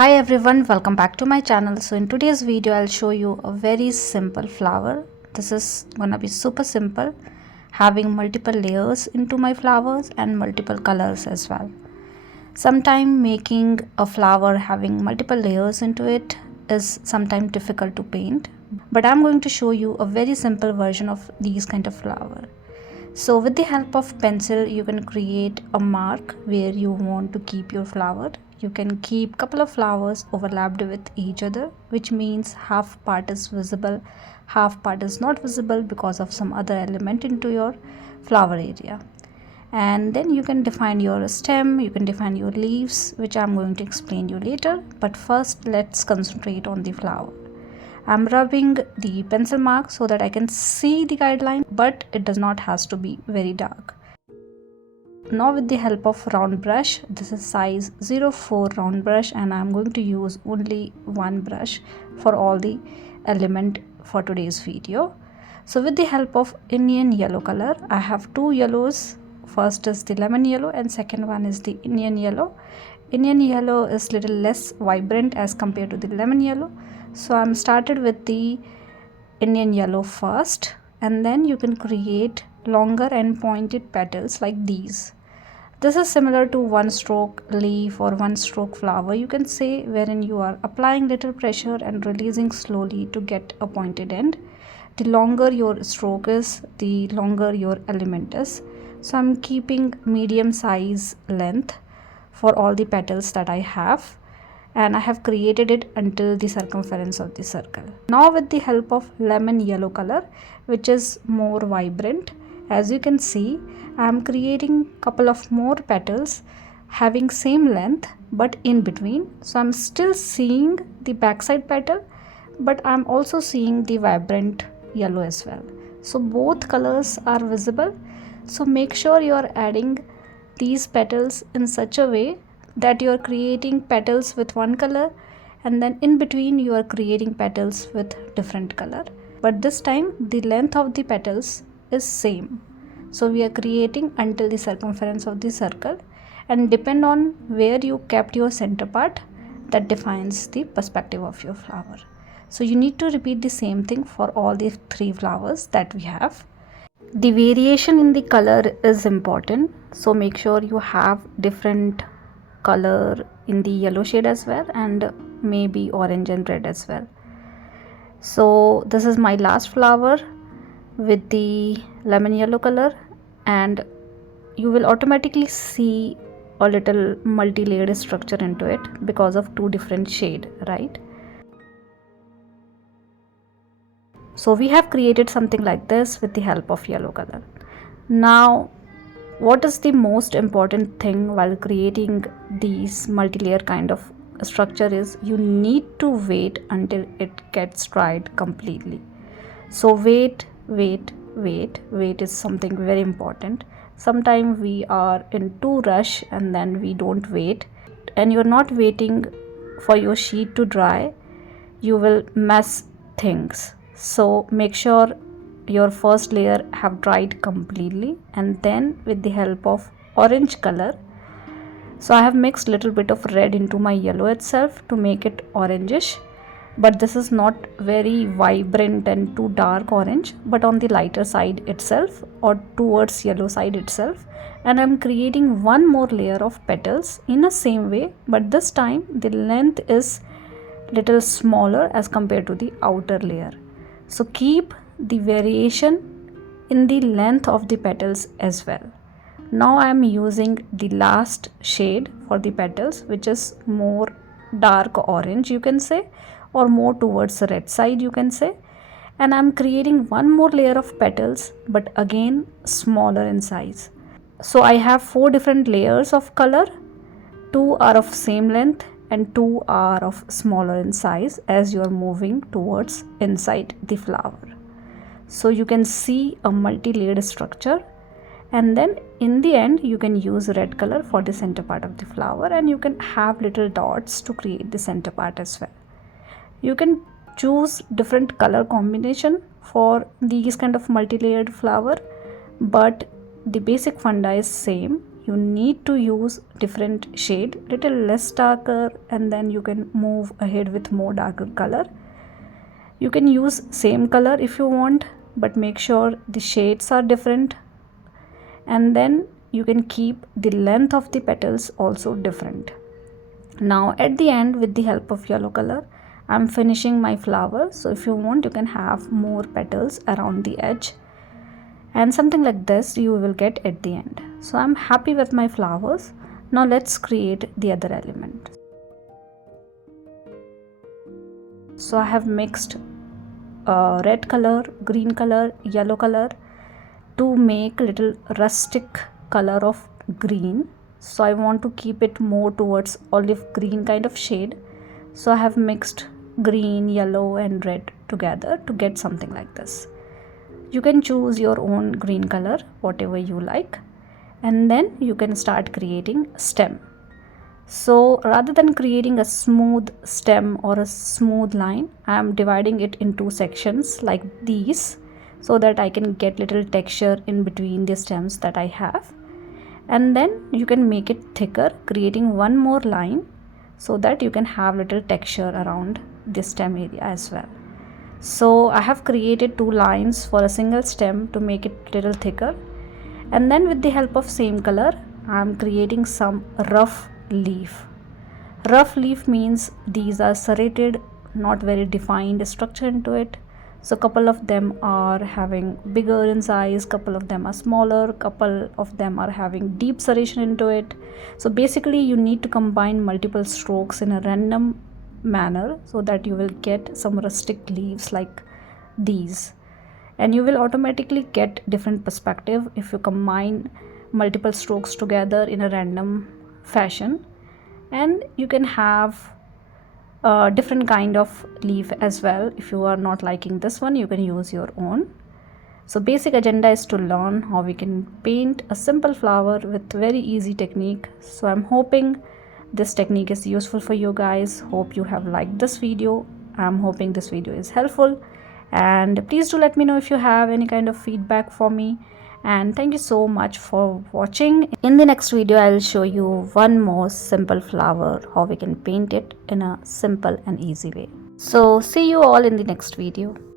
Hi everyone, welcome back to my channel. So in today's video I'll show you a very simple flower. This is gonna be super simple, having multiple layers into my flowers and multiple colors as well. Sometimes making a flower having multiple layers into it is sometimes difficult to paint, but I'm going to show you a very simple version of these kind of flower. So with the help of pencil you can create a mark where you want to keep your flower. You can keep couple of flowers overlapped with each other, which means half part is visible, half part is not visible because of some other element into your flower area. And then you can define your stem, you can define your leaves, which I'm going to explain you later. But first let's concentrate on the flower. I'm rubbing the pencil mark so that I can see the guideline, but it does not has to be very dark. Now with the help of round brush, this is size 04 round brush, and I'm going to use only one brush for all the element for today's video. So with the help of Indian yellow color, I have two yellows. First is the lemon yellow and second one is the Indian yellow. Indian yellow is little less vibrant as compared to the lemon yellow. So I'm started with the Indian yellow first, and then you can create longer and pointed petals like these. This is similar to one stroke leaf or one stroke flower, you can say, wherein you are applying little pressure and releasing slowly to get a pointed end. The longer your stroke is, the longer your element is. So I'm keeping medium size length for all the petals that I have, and I have created it until the circumference of the circle. Now with the help of lemon yellow color, which is more vibrant, as you can see, I am creating couple of more petals having same length but in between. So I'm still seeing the backside petal, but I'm also seeing the vibrant yellow as well. So both colors are visible. So make sure you are adding these petals in such a way that you are creating petals with one color, and then in between you are creating petals with different color, but this time the length of the petals is same. So we are creating until the circumference of the circle, and depend on where you kept your center part, that defines the perspective of your flower. So you need to repeat the same thing for all the three flowers that we have. The variation in the color is important, so make sure you have different color in the yellow shade as well, and maybe orange and red as well. So this is my last flower with the lemon yellow color, and you will automatically see a little multi-layered structure into it because of two different shade, right? So we have created something like this with the help of yellow color. Now what is the most important thing while creating these multi-layer kind of structure is you need to wait until it gets dried completely. So wait is something very important. Sometimes we are in too rush and then we don't wait, and you're not waiting for your sheet to dry, you will mess things. So make sure your first layer have dried completely, and then with the help of orange color, so I have mixed little bit of red into my yellow itself to make it orangish, but this is not very vibrant and too dark orange, but on the lighter side itself or towards yellow side itself. And I'm creating one more layer of petals in the same way, but this time the length is little smaller as compared to the outer layer. So keep the variation in the length of the petals as well. Now I am using the last shade for the petals, which is more dark orange, you can say, or more towards the red side, you can say, and I'm creating one more layer of petals, but again smaller in size. So I have four different layers of color. Two are of same length and two are of smaller in size as you are moving towards inside the flower. So you can see a multi-layered structure, and then in the end you can use red color for the center part of the flower, and you can have little dots to create the center part as well. You can choose different color combination for these kind of multi-layered flower, but the basic funda is same. you need to use different shade, little less darker, and then you can move ahead with more darker color. You can use same color if you want, but make sure the shades are different, and then you can keep the length of the petals also different. Now at the end, with the help of yellow color, I'm finishing my flower. So if you want, you can have more petals around the edge, and something like this you will get at the end. So I'm happy with my flowers. Now let's create the other element. So I have mixed red color, green color, yellow color to make little rustic color of green. So I want to keep it more towards olive green kind of shade. So I have mixed green, yellow and red together to get something like this. You can choose your own green color, whatever you like, and then you can start creating stem. So rather than creating a smooth stem or a smooth line, I am dividing it into sections like these so that I can get little texture in between the stems that I have. And then you can make it thicker, creating one more line so that you can have little texture around the stem area as well. So I have created 2 lines for a single stem to make it little thicker, and then with the help of same color I am creating some rough leaf. Rough leaf means these are serrated, not very defined structure into it. So couple of them are having bigger in size, couple of them are smaller, couple of them are having deep serration into it. So basically you need to combine multiple strokes in a random manner so that you will get some rustic leaves like these, and you will automatically get different perspective if you combine multiple strokes together in a random fashion. And you can have a different kind of leaf as well. If you are not liking this one, you can use your own. So basic agenda is to learn how we can paint a simple flower with very easy technique. So I'm hoping this technique is useful for you guys. Hope you have liked this video. I'm hoping this video is helpful, and please do let me know if you have any kind of feedback for me. And thank you so much for watching. In the next video I'll show you one more simple flower, how we can paint it in a simple and easy way. So see you all in the next video.